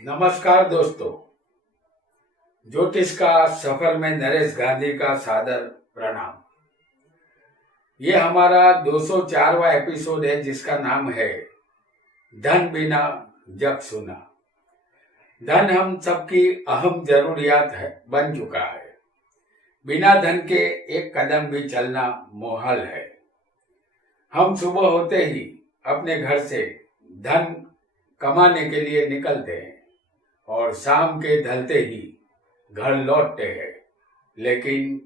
नमस्कार दोस्तों, ज्योतिष का सफर में नरेश गांधी का सादर प्रणाम। ये हमारा 204वां एपिसोड है जिसका नाम है धन बिना जग सुना। धन हम सबकी अहम जरूरियात है बन चुका है। बिना धन के एक कदम भी चलना मुहाल है। हम सुबह होते ही अपने घर से धन कमाने के लिए निकलते हैं और शाम के ढलते ही घर लौटते हैं, लेकिन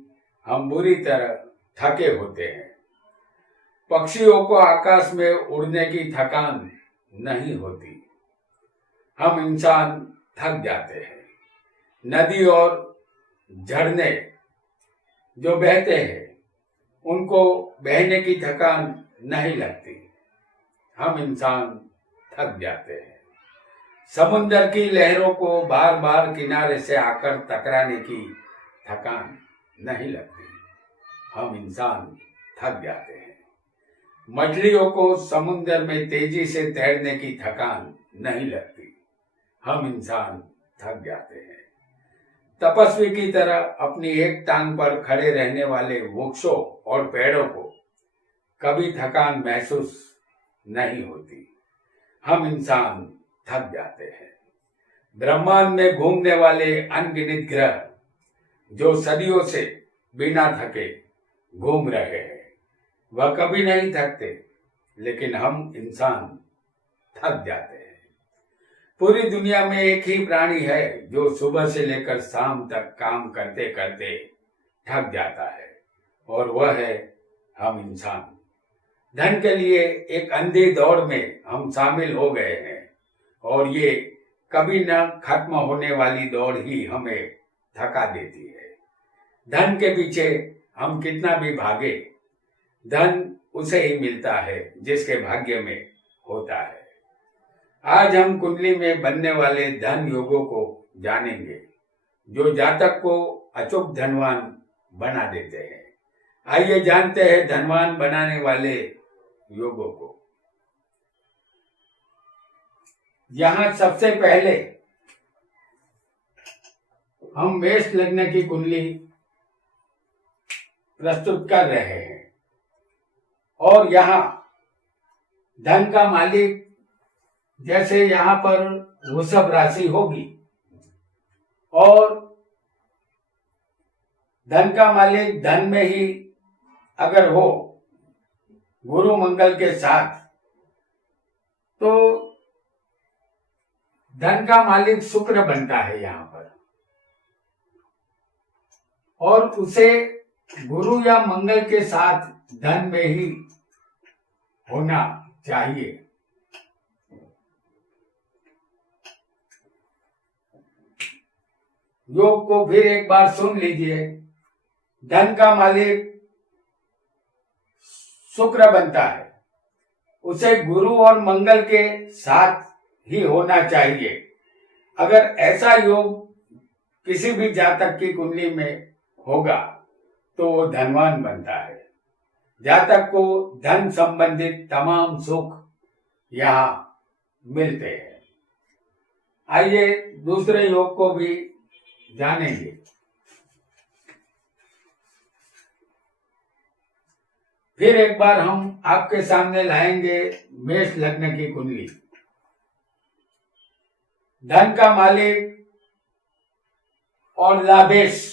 हम बुरी तरह थके होते हैं। पक्षियों को आकाश में उड़ने की थकान नहीं होती, हम इंसान थक जाते हैं। नदी और झरने जो बहते हैं उनको बहने की थकान नहीं लगती, हम इंसान थक जाते हैं। समुद्र की लहरों को बार बार किनारे से आकर टकराने की थकान नहीं लगती, हम इंसान थक जाते हैं। मछलियों को समुद्र में तेजी से तैरने की थकान नहीं लगती, हम इंसान थक जाते हैं। तपस्वी की तरह अपनी एक टांग पर खड़े रहने वाले वृक्षों और पेड़ों को कभी थकान महसूस नहीं होती, हम इंसान थक जाते हैं। ब्रह्मांड में घूमने वाले अनगिनत ग्रह जो सदियों से बिना थके घूम रहे हैं, वह कभी नहीं थकते, लेकिन हम इंसान थक जाते हैं। पूरी दुनिया में एक ही प्राणी है जो सुबह से लेकर शाम तक काम करते करते थक जाता है, और वह है हम इंसान। धन के लिए एक अंधी दौड़ में हम शामिल हो गए हैं, और ये कभी न खत्म होने वाली दौड़ ही हमें थका देती है। धन के पीछे हम कितना भी भागे, धन उसे ही मिलता है जिसके भाग्य में होता है। आज हम कुंडली में बनने वाले धन योगों को जानेंगे जो जातक को अचूक धनवान बना देते हैं। आइए जानते हैं धनवान बनाने वाले योगों को। यहाँ सबसे पहले हम मेष लग्न की कुंडली प्रस्तुत कर रहे हैं, और यहाँ धन का मालिक जैसे यहाँ पर वृषभ राशि होगी, और धन का मालिक धन में ही अगर हो गुरु मंगल के साथ, तो धन का मालिक शुक्र बनता है यहाँ पर, और उसे गुरु या मंगल के साथ धन में ही होना चाहिए। योग को फिर एक बार सुन लीजिए। धन का मालिक शुक्र बनता है, उसे गुरु और मंगल के साथ ही होना चाहिए। अगर ऐसा योग किसी भी जातक की कुंडली में होगा तो वो धनवान बनता है। जातक को धन संबंधित तमाम सुख यहाँ मिलते हैं। आइए दूसरे योग को भी जानेंगे। फिर एक बार हम आपके सामने लाएंगे मेष लग्न की कुंडली। धन का मालिक और लाभेश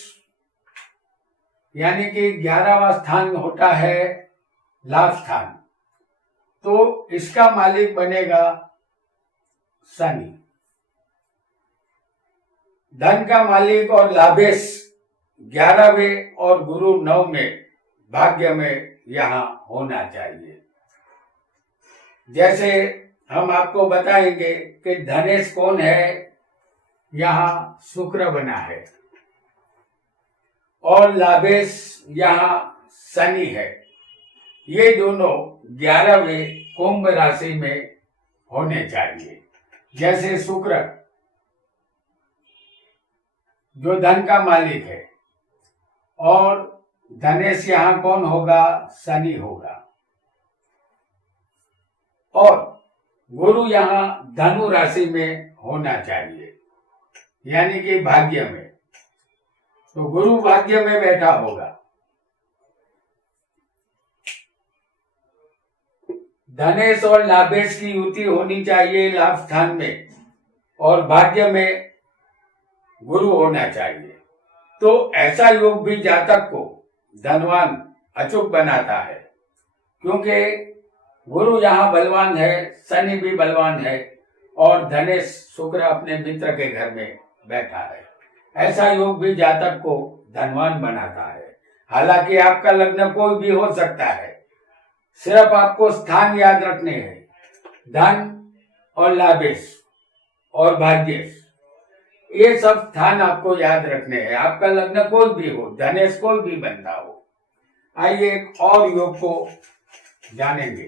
यानी कि 11वां स्थान होता है लाभ स्थान, तो इसका मालिक बनेगा शनि। धन का मालिक और लाभेश 11वें और गुरु 9 में भाग्य में यहाँ होना चाहिए। जैसे हम आपको बताएंगे कि धनेश कौन है, यहाँ शुक्र बना है, और लाभेश यहाँ शनि है। ये दोनों 11वें कुंभ राशि में होने चाहिए। जैसे शुक्र जो धन का मालिक है, और धनेश यहाँ कौन होगा, शनि होगा, और गुरु यहाँ धनु राशि में होना चाहिए, यानी कि भाग्य में। तो गुरु भाग्य में बैठा होगा। धनेश और लाभेश की युति होनी चाहिए लाभ स्थान में, और भाग्य में गुरु होना चाहिए। तो ऐसा योग भी जातक को धनवान अचूक बनाता है, क्योंकि गुरु यहाँ बलवान है, शनि भी बलवान है, और धनेश शुक्र अपने मित्र के घर में बैठा है। ऐसा योग भी जातक को धनवान बनाता है। हालांकि आपका लग्न कोई भी हो सकता है, सिर्फ आपको स्थान याद रखने हैं, धन और लाभेश और भाग्येश, ये सब स्थान आपको याद रखने हैं। आपका लग्न कोई भी हो, धनेश कोई भी बनता हो। आइए एक और योग को जानेंगे।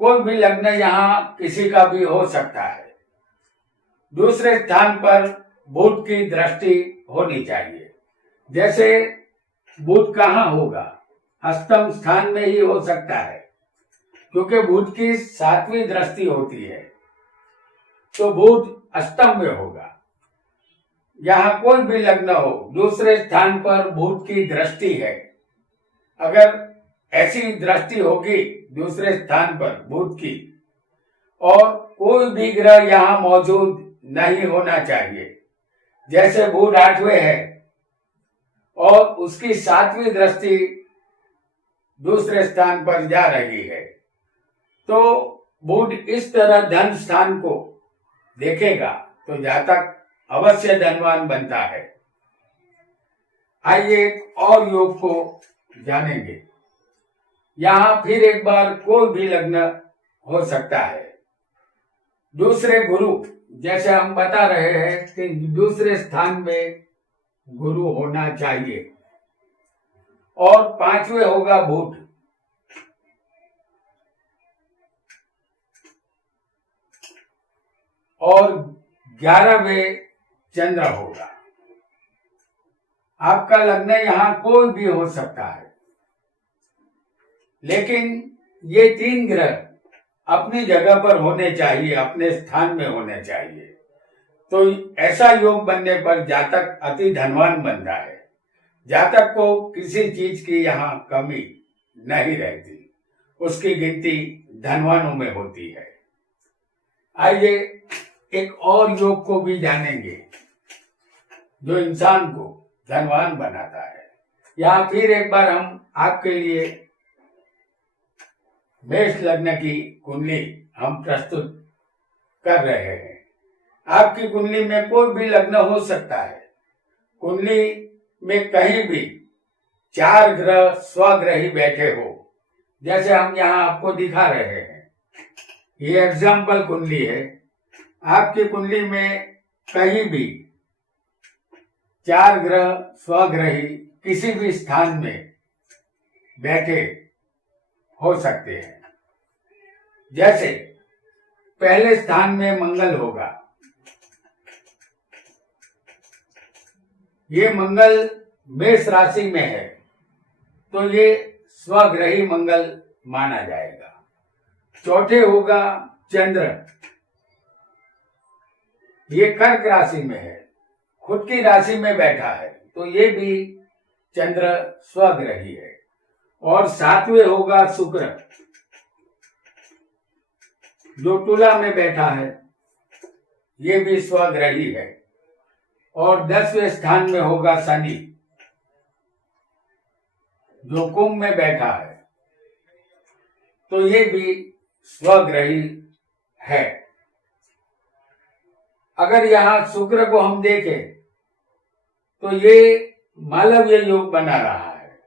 कोई भी लग्न यहाँ किसी का भी हो सकता है। दूसरे स्थान पर बुध की दृष्टि होनी चाहिए। जैसे बुध कहाँ होगा? अष्टम स्थान में ही हो सकता है, क्योंकि बुध की 7वीं दृष्टि होती है, तो बुध अष्टम में होगा। यहाँ कोई भी लग्न हो, दूसरे स्थान पर बुध की दृष्टि है। अगर ऐसी दृष्टि होगी दूसरे स्थान पर बुध की, और कोई भी ग्रह यहाँ मौजूद नहीं होना चाहिए। जैसे बुध 8वें है और उसकी 7वीं दृष्टि दूसरे स्थान पर जा रही है, तो बुध इस तरह धन स्थान को देखेगा तो जातक अवश्य धनवान बनता है। आइए एक और योग को जानेंगे। यहाँ फिर एक बार कोई भी लग्न हो सकता है। दूसरे गुरु, जैसे हम बता रहे हैं कि दूसरे स्थान में गुरु होना चाहिए, और 5वें होगा बुध, और 11वें चंद्र होगा। आपका लग्न यहाँ कोई भी हो सकता है, लेकिन ये 3 ग्रह अपनी जगह पर होने चाहिए, अपने स्थान में होने चाहिए। तो ऐसा योग बनने पर जातक अति धनवान बनता है। जातक को किसी चीज की यहाँ कमी नहीं रहती, उसकी गिनती धनवानों में होती है। आइए एक और योग को भी जानेंगे जो इंसान को धनवान बनाता है। यहाँ फिर एक बार हम आपके लिए मेष लग्न की कुंडली हम प्रस्तुत कर रहे हैं। आपकी कुंडली में कोई भी लग्न हो सकता है। कुंडली में कहीं भी 4 ग्रह स्वग्रही बैठे हो, जैसे हम यहाँ आपको दिखा रहे हैं। ये एग्जाम्पल कुंडली है। आपकी कुंडली में कहीं भी 4 ग्रह स्वग्रही किसी भी स्थान में बैठे हो सकते हैं। जैसे पहले स्थान में मंगल होगा। ये मंगल मेष राशि में है, तो ये स्वग्रही मंगल माना जाएगा। चौथे होगा चंद्र, ये कर्क राशि में है, खुद की राशि में बैठा है, तो ये भी चंद्र स्वग्रही है। और 7वें होगा शुक्र, जो तुला में बैठा है, ये भी स्वग्रही है। और 10वें स्थान में होगा शनि, जो कुंभ में बैठा है, तो ये भी स्वग्रही है। अगर यहाँ शुक्र को हम देखें तो ये मालव्य योग बना रहा है,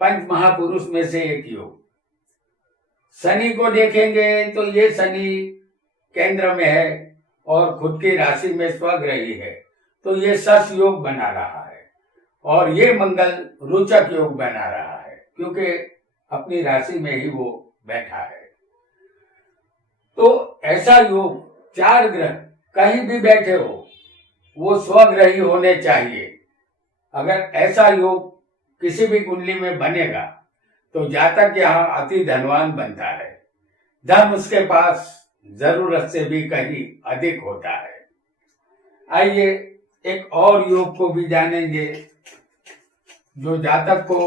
5 महापुरुष में से एक योग। शनि को देखेंगे तो ये शनि केंद्र में है और खुद की राशि में स्वग्रही है, तो ये शश योग बना रहा है। और ये मंगल रोचक योग बना रहा है, क्योंकि अपनी राशि में ही वो बैठा है। तो ऐसा योग 4 ग्रह कहीं भी बैठे हो, वो स्वग्रही होने चाहिए। अगर ऐसा योग किसी भी कुंडली में बनेगा तो जातक यहाँ अति धनवान बनता है। धन उसके पास जरूरत से भी कहीं अधिक होता है। आइए एक और योग को भी जानेंगे जो जातक को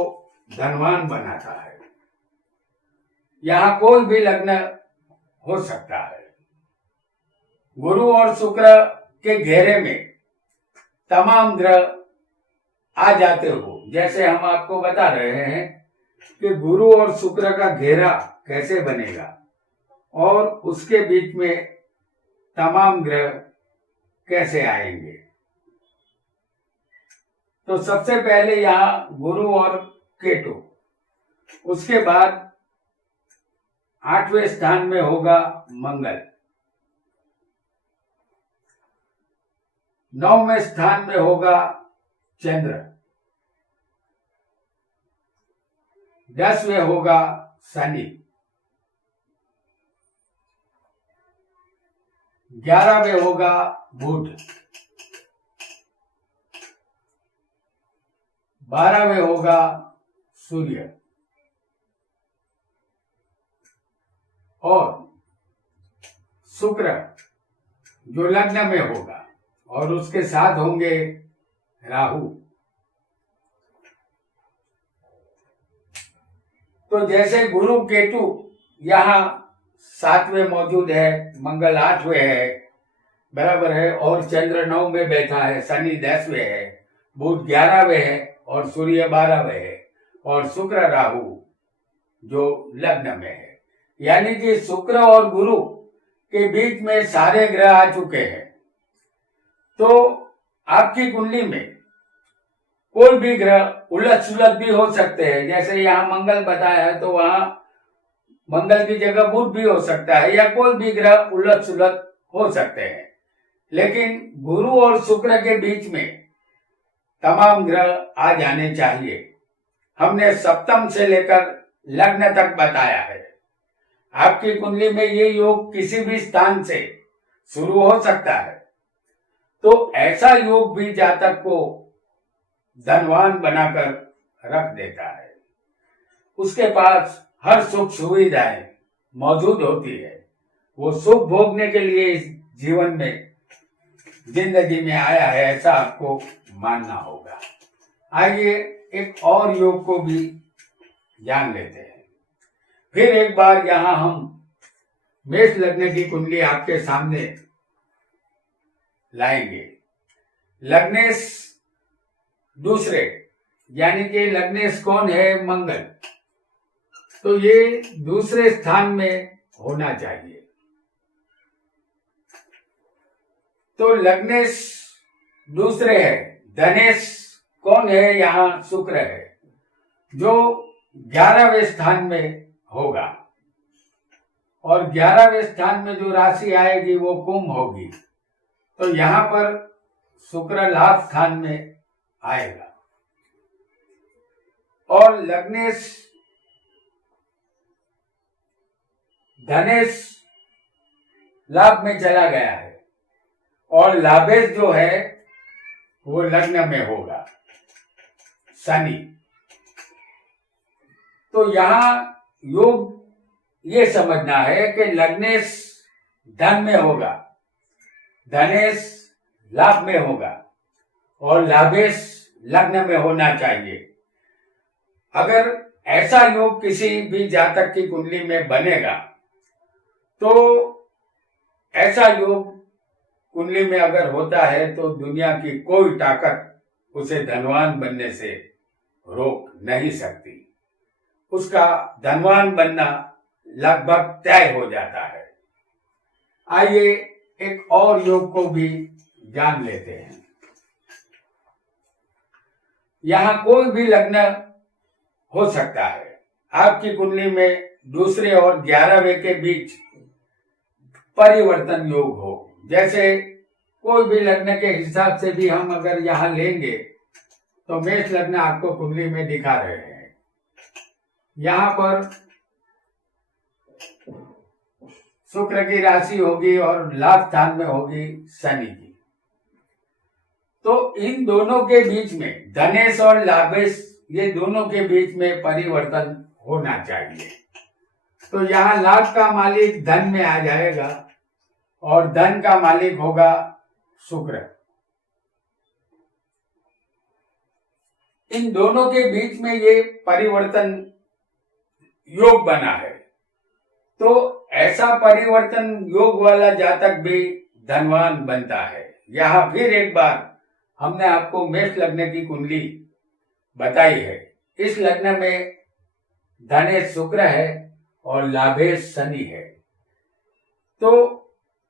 धनवान बनाता है। यहाँ कोई भी लग्न हो सकता है। गुरु और शुक्र के घेरे में तमाम ग्रह आ जाते हो, जैसे हम आपको बता रहे हैं कि गुरु और शुक्र का घेरा कैसे बनेगा और उसके बीच में तमाम ग्रह कैसे आएंगे। तो सबसे पहले यहाँ गुरु और केतु, उसके बाद 8वें स्थान में होगा मंगल, 9वें स्थान में होगा चंद्र, 10वें होगा शनि, 11वें होगा बुध, 12वें होगा सूर्य और शुक्र जो लग्न में होगा और उसके साथ होंगे राहु। तो जैसे गुरु केतु यहाँ 7वें मौजूद है, मंगल 8वें है, बराबर है, और चंद्र 9 में बैठा है, शनि 10वें है, बुध 11वें है और सूर्य 12वें है और शुक्र राहु जो लग्न में है। यानी कि शुक्र और गुरु के बीच में सारे ग्रह आ चुके हैं। तो आपकी कुंडली में कोई भी ग्रह उलट सुलट भी हो सकते हैं। जैसे यहाँ मंगल बताया है तो वहां मंगल की जगह बुध भी हो सकता है या कोई भी ग्रह उलट सुलट हो सकते हैं। लेकिन गुरु और शुक्र के बीच में तमाम ग्रह आ जाने चाहिए। हमने सप्तम से लेकर लग्न तक बताया है। आपकी कुंडली में ये योग किसी भी स्थान से शुरू हो सकता है। तो ऐसा योग भी जातक को धनवान बनाकर रख देता है। उसके पास हर सुख सुविधाएं मौजूद होती है। वो सुख भोगने के लिए इस जीवन में जिंदगी में आया है, ऐसा आपको मानना होगा। आइए एक और योग को भी जान लेते हैं। फिर एक बार यहां हम मेष लग्न की कुंडली आपके सामने लाएंगे। लग्नेश दूसरे, यानी कि लग्नेश कौन है? मंगल। तो ये दूसरे स्थान में होना चाहिए। तो लग्नेश दूसरे है। धनेश कौन है? यहाँ शुक्र है जो 11वें स्थान में होगा और 11वें स्थान में जो राशि आएगी वो कुंभ होगी। तो यहाँ पर शुक्र लाभ स्थान में आएगा और लग्नेश धनेश लाभ में चला गया है और लाभेश जो है वो लग्न में होगा, शनि। तो यहाँ योग ये समझना है कि लग्नेश धन में होगा, धनेश लाभ में होगा और लाभेश लग्न में होना चाहिए। अगर ऐसा योग किसी भी जातक की कुंडली में बनेगा तो ऐसा योग कुंडली में अगर होता है तो दुनिया की कोई ताकत उसे धनवान बनने से रोक नहीं सकती। उसका धनवान बनना लगभग तय हो जाता है। आइए एक और योग को भी जान लेते हैं। यहाँ कोई भी लग्न हो सकता है। आपकी कुंडली में दूसरे और 11वें के बीच परिवर्तन योग हो। जैसे कोई भी लग्न के हिसाब से भी हम अगर यहाँ लेंगे तो मेष लग्न आपको कुंडली में दिखा रहे हैं। यहाँ पर शुक्र की राशि होगी और लाभ स्थान में होगी शनि की। तो इन दोनों के बीच में धनेश और लाभेश, ये दोनों के बीच में परिवर्तन होना चाहिए। तो यहाँ लाख का मालिक धन में आ जाएगा और धन का मालिक होगा शुक्र। इन दोनों के बीच में ये परिवर्तन योग बना है। तो ऐसा परिवर्तन योग वाला जातक भी धनवान बनता है। यहाँ फिर एक बार हमने आपको मेष लग्न की कुंडली बताई है। इस लग्न में धनेश शुक्र है और लाभेश शनि है। तो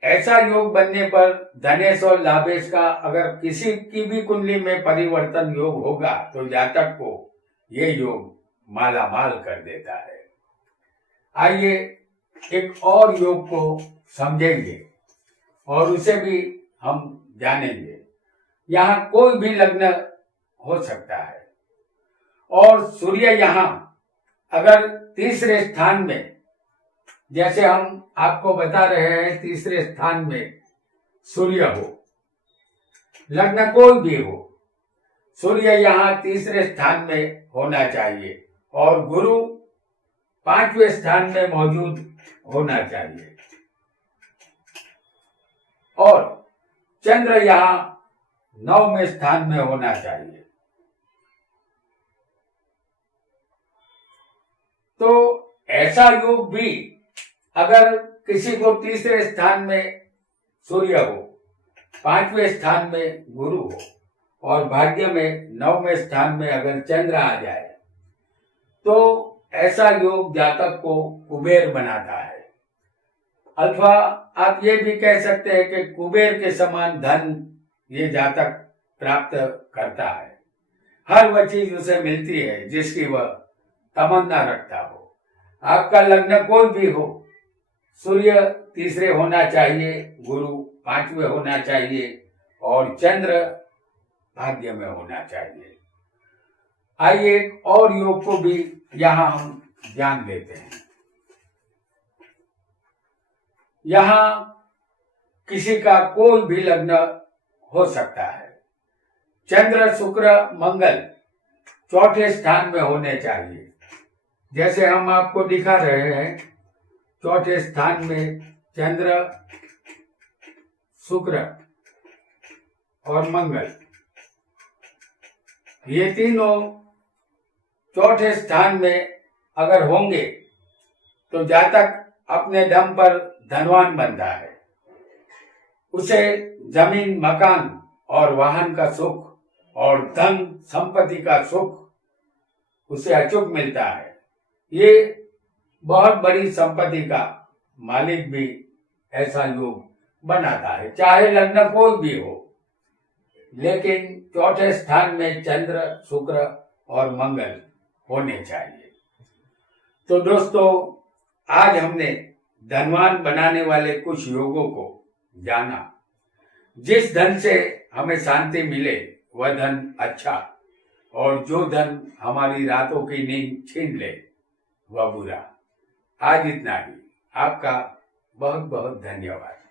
ऐसा योग बनने पर धनेश और लाभेश का अगर किसी की भी कुंडली में परिवर्तन योग होगा तो जातक को ये योग मालामाल कर देता है। आइए एक और योग को समझेंगे और उसे भी हम जानेंगे। यहाँ कोई भी लग्न हो सकता है और सूर्य यहाँ अगर तीसरे स्थान में, जैसे हम आपको बता रहे हैं, तीसरे स्थान में सूर्य हो, लग्न कोई भी हो, सूर्य यहाँ तीसरे स्थान में होना चाहिए और गुरु 5वें स्थान में मौजूद होना चाहिए और चंद्र यहाँ 9वें स्थान में होना चाहिए। तो ऐसा योग भी अगर किसी को तीसरे स्थान में सूर्य हो, 5वें स्थान में गुरु हो और भाग्य में 9वें स्थान में अगर चंद्र आ जाए तो ऐसा योग जातक को कुबेर बनाता है। अथवा आप ये भी कह सकते हैं कि कुबेर के समान धन ये जातक प्राप्त करता है। हर वह चीज उसे मिलती है जिसकी वह तमन्ना रखता हो। आपका लग्न कोई भी हो, सूर्य तीसरे होना चाहिए, गुरु 5वें होना चाहिए और चंद्र भाग्य में होना चाहिए। आइए एक और योग को भी यहाँ हम जान लेते हैं। यहाँ किसी का कोई भी लग्न हो सकता है। चंद्र शुक्र मंगल 4ठे स्थान में होने चाहिए। जैसे हम आपको दिखा रहे हैं, 4ठे स्थान में चंद्र, शुक्र और मंगल, ये तीनों 4ठे स्थान में अगर होंगे तो जातक अपने दम पर धनवान बनता है। उसे जमीन, मकान और वाहन का सुख और धन संपत्ति का सुख उसे अचूक मिलता है। ये बहुत बड़ी संपत्ति का मालिक भी ऐसा योग बनाता है, चाहे लग्न कोई भी हो, लेकिन 4ठे स्थान में चंद्र, शुक्र और मंगल होने चाहिए। तो दोस्तों, आज हमने धनवान बनाने वाले कुछ योगों को जाना। जिस धन से हमें शांति मिले वह धन अच्छा, और जो धन हमारी रातों की नींद छीन ले वह बुरा। आज इतना ही। आपका बहुत बहुत धन्यवाद।